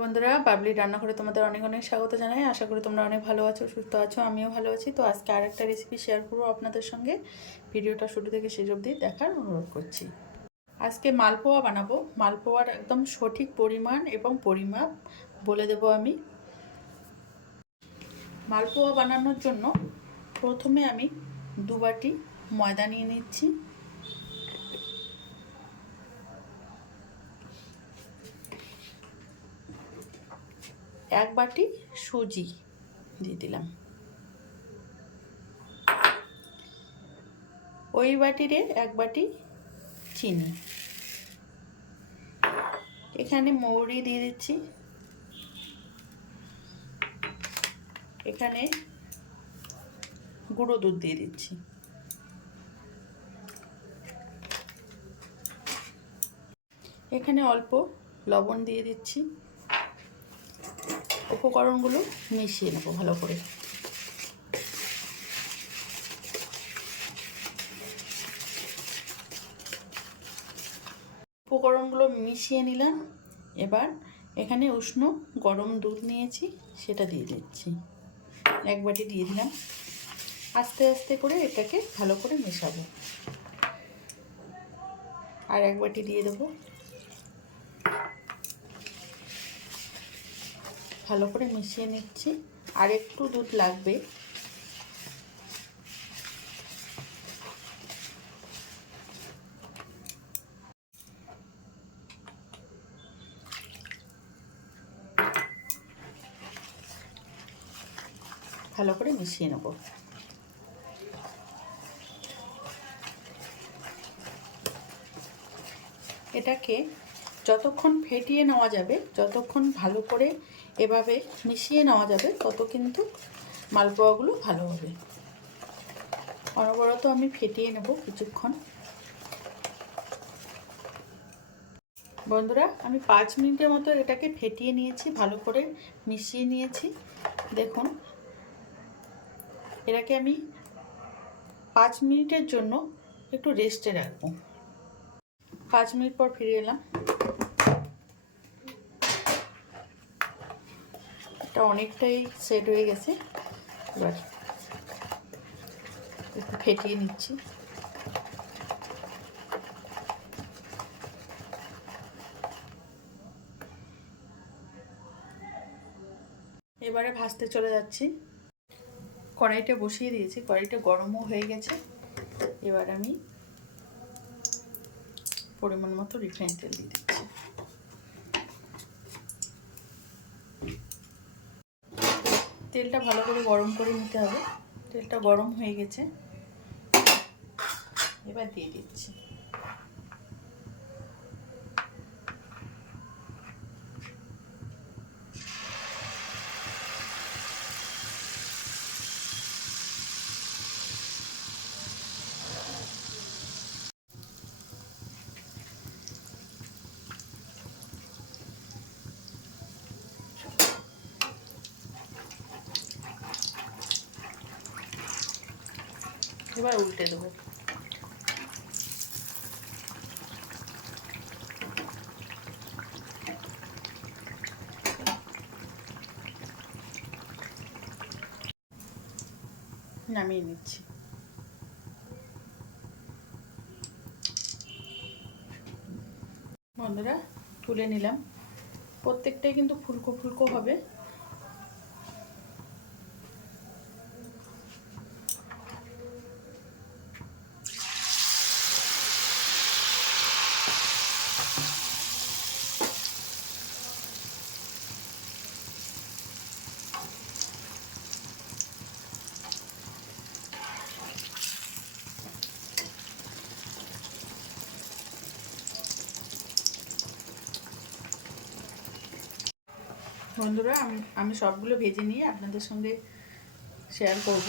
বন্ধুরা, বাবলি রান্নাঘরে তোমাদের অনেক অনেক স্বাগত জানাই। আশা করি তোমরা অনেক ভালো আছো, সুস্থ আছো। আমিও ভালো আছি। তো আজকে আরেকটা রেসিপি শেয়ার করবো আপনাদের সঙ্গে। ভিডিওটা শুরু থেকে শেষ অবধি দেখার অনুরোধ করছি। আজকে মালপোয়া বানাবো। মালপোয়ার একদম সঠিক পরিমাণ এবং পরিমাপ বলে দেব আমি। মালপোয়া বানানোর জন্য প্রথমে আমি 2 বাটি ময়দা নিয়ে নিচ্ছি। এক বাটি সুজি দিয়ে দিলাম। ওই বাটিরে 1 বাটি চিনি। এখানে মৌরি দিয়ে দিচ্ছি। এখানে গুঁড়ো দুধ দিয়ে দিচ্ছি। এখানে অল্প লবণ দিয়ে দিচ্ছি। উপকরণগুলো মিশিয়ে নেব ভালো করে। উপকরণগুলো মিশিয়ে নিলাম। এবার এখানে উষ্ণ গরম দুধ নিয়েছি, সেটা দিয়ে দিচ্ছি। 1 বাটি দিয়ে দিলাম। আস্তে আস্তে করে এটাকে ভালো করে মেশাবো। আর 1 বাটি দিয়ে দেবো। ভালো করে মিশিয়ে নিচ্ছি। আর একটু দুধ লাগবে। ভালো করে মিশিয়ে নেব। এটাকে যতক্ষণ ফেটিয়ে নেওয়া যাবে, যতক্ষণ ভালো করে এভাবে মিশিয়ে নেওয়া যাবে, তত কিন্তু মালপোয়াগুলো ভালো হবে। অনবরত আমি ফেটিয়ে নেব কিছুক্ষণ। বন্ধুরা, আমি 5 মিনিটের মতো এটাকে ফেটিয়ে নিয়েছি, ভালো করে মিশিয়ে নিয়েছি। দেখুন, এটাকে আমি 5 মিনিটের জন্য একটু রেস্টে রাখবো। 5 মিনিট পর ফিরে এলাম। এটা অনেকটাই সেট হয়ে গেছে। এবার একটু ফেটিয়ে নিচ্ছি। এবারে ভাজতে চলে যাচ্ছি। কড়াইটা বসিয়ে দিয়েছি, কড়াইটা গরমও হয়ে গেছে। এবার আমি পরিমাণ মতো রিফাইন তেল দিয়ে দিচ্ছি। তেলটা ভালো করে গরম করে নিতে হবে। তেলটা গরম হয়ে গেছে, এবার দিয়ে দিচ্ছি। এবার উল্টে দেবো। নামিয়ে নিচ্ছি। বন্ধুরা, তুলে নিলাম। প্রত্যেকটাই কিন্তু ফুলকো ফুলকো হবে। বন্ধুরা, আমি সবগুলো ভেজে নিয়ে আপনাদের সঙ্গে শেয়ার করব।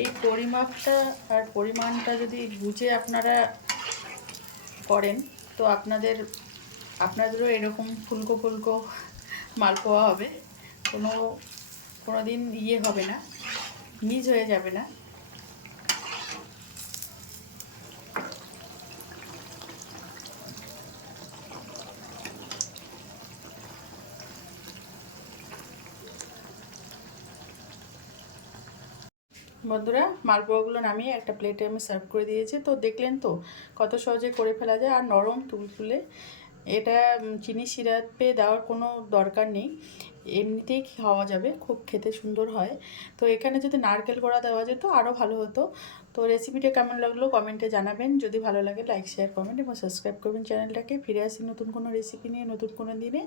এই পরিমাপটা আর পরিমাণটা যদি বুঝে আপনারা করেন, তো আপনাদেরও এরকম ফুলকো ফুলকো মালপোয়া হবে। কোনো কোনো দিন ইয়ে হবে না, মিস হয়ে যাবে না। বন্ধুরা, মালপোয়াগুলো নামিয়ে একটা প্লেটে আমি সার্ভ করে দিয়েছি। তো দেখলেন তো কত সহজে করে ফেলা যায়, আর নরম তুলতুলে। এটা চিনি সিরাপে দেওয়ার কোনো দরকার নেই, এমনিতেই খাওয়া যাবে, খুব খেতে সুন্দর হয়। তো এখানে যদি নারকেল কোড়া দেওয়া যেত আরও ভালো হতো। তো রেসিপিটা কেমন লাগলো কমেন্টে জানাবেন। যদি ভালো লাগে লাইক, শেয়ার, কমেন্ট এবং সাবস্ক্রাইব করবেন চ্যানেলটাকে। ফিরে আসি নতুন কোনো রেসিপি নিয়ে নতুন কোনো দিনে।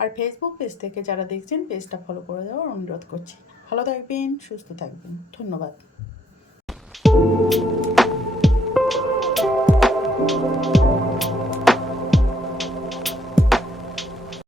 আর ফেসবুক পেজ থেকে যারা দেখছেন পেজটা ফলো করে দেওয়ার অনুরোধ করছি। ভালো থাকবেন, সুস্থ থাকবেন, ধন্যবাদ।